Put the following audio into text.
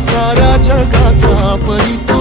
सारा जगाचा परिता